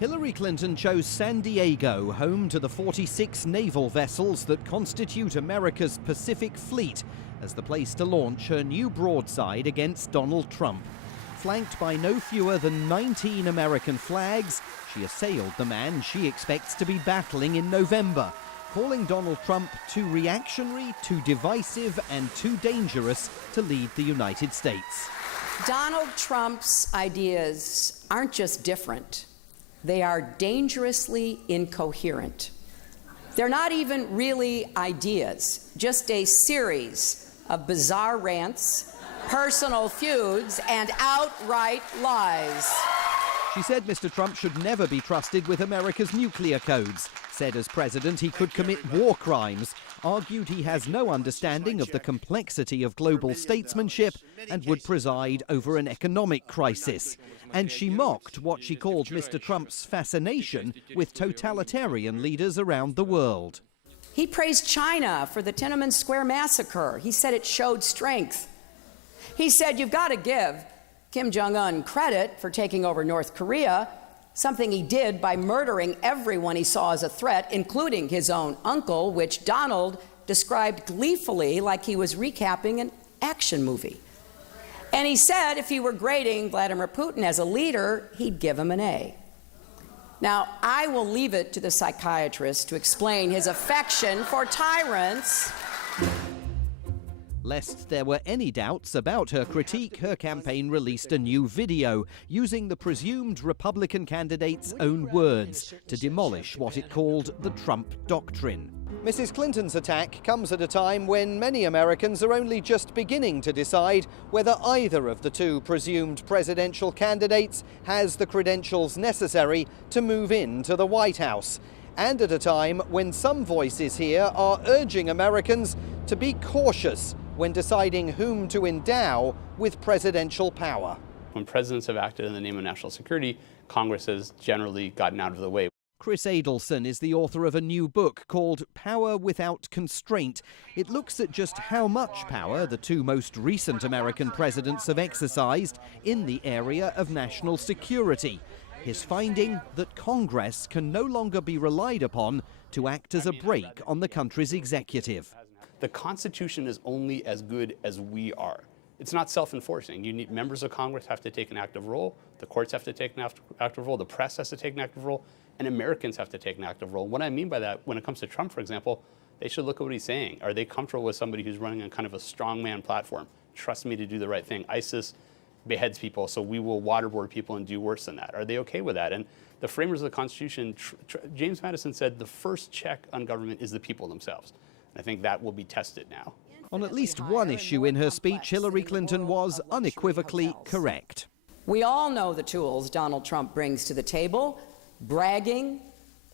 Hillary Clinton chose San Diego, home to the 46 naval vessels that constitute America's Pacific Fleet, as the place to launch her new broadside against Donald Trump. Flanked by no fewer than 19 American flags, she assailed the man she expects to be battling in November, calling Donald Trump too reactionary, too divisive, and too dangerous to lead the United States. Donald Trump's ideas aren't just different. They are dangerously incoherent. They're not even really ideas, just a series of bizarre rants, personal feuds, and outright lies. She said Mr. Trump should never be trusted with America's nuclear codes, said as president he could commit war crimes, argued he has no understanding of the complexity of global statesmanship and would preside over an economic crisis. And she mocked what she called Mr. Trump's fascination with totalitarian leaders around the world. He praised China for the Tiananmen Square massacre. He said it showed strength. He said you've got to give Kim Jong-un credit for taking over North Korea, something he did by murdering everyone he saw as a threat, including his own uncle, which Donald described gleefully like he was recapping an action movie. And he said if he were grading Vladimir Putin as a leader, he'd give him an A. Now, I will leave it to the psychiatrist to explain his affection for tyrants. Lest there were any doubts about her critique, her campaign released a new video using the presumed Republican candidate's own words to demolish what it called the Trump doctrine. Mrs. Clinton's attack comes at a time when many Americans are only just beginning to decide whether either of the two presumed presidential candidates has the credentials necessary to move into the White House. And at a time when some voices here are urging Americans to be cautious when deciding whom to endow with presidential power. When presidents have acted in the name of national security, Congress has generally gotten out of the way. Chris Adelson is the author of a new book called Power Without Constraint. It looks at just how much power the two most recent American presidents have exercised in the area of national security. His finding that Congress can no longer be relied upon to act as a brake on the country's executive. The Constitution is only as good as we are. It's not self-enforcing. You need members of Congress have to take an active role, the courts have to take an active role, the press has to take an active role, and Americans have to take an active role. What I mean by that, when it comes to Trump, for example, they should look at what he's saying. Are they comfortable with somebody who's running on kind of a strongman platform? Trust me to do the right thing. ISIS beheads people, so we will waterboard people and do worse than that. Are they okay with that? And the framers of the Constitution, James Madison said the first check on government is the people themselves. And I think that will be tested now. On at least one issue in her speech, Hillary Clinton was unequivocally correct. We all know the tools Donald Trump brings to the table: bragging,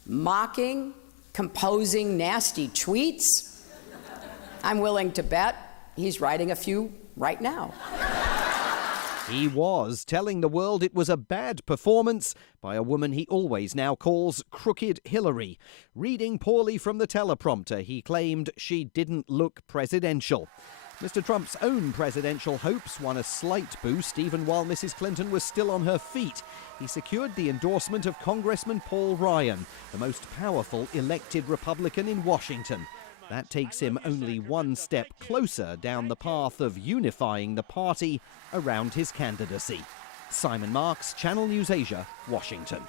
mocking, composing nasty tweets. I'm willing to bet he's writing a few right now. He was telling the world it was a bad performance by a woman he always now calls Crooked Hillary. Reading poorly from the teleprompter, he claimed she didn't look presidential. Mr. Trump's own presidential hopes won a slight boost even while Mrs. Clinton was still on her feet. He secured the endorsement of Congressman Paul Ryan, the most powerful elected Republican in Washington. That takes him only one step closer down the path of unifying the party around his candidacy. Simon Marks, Channel News Asia, Washington.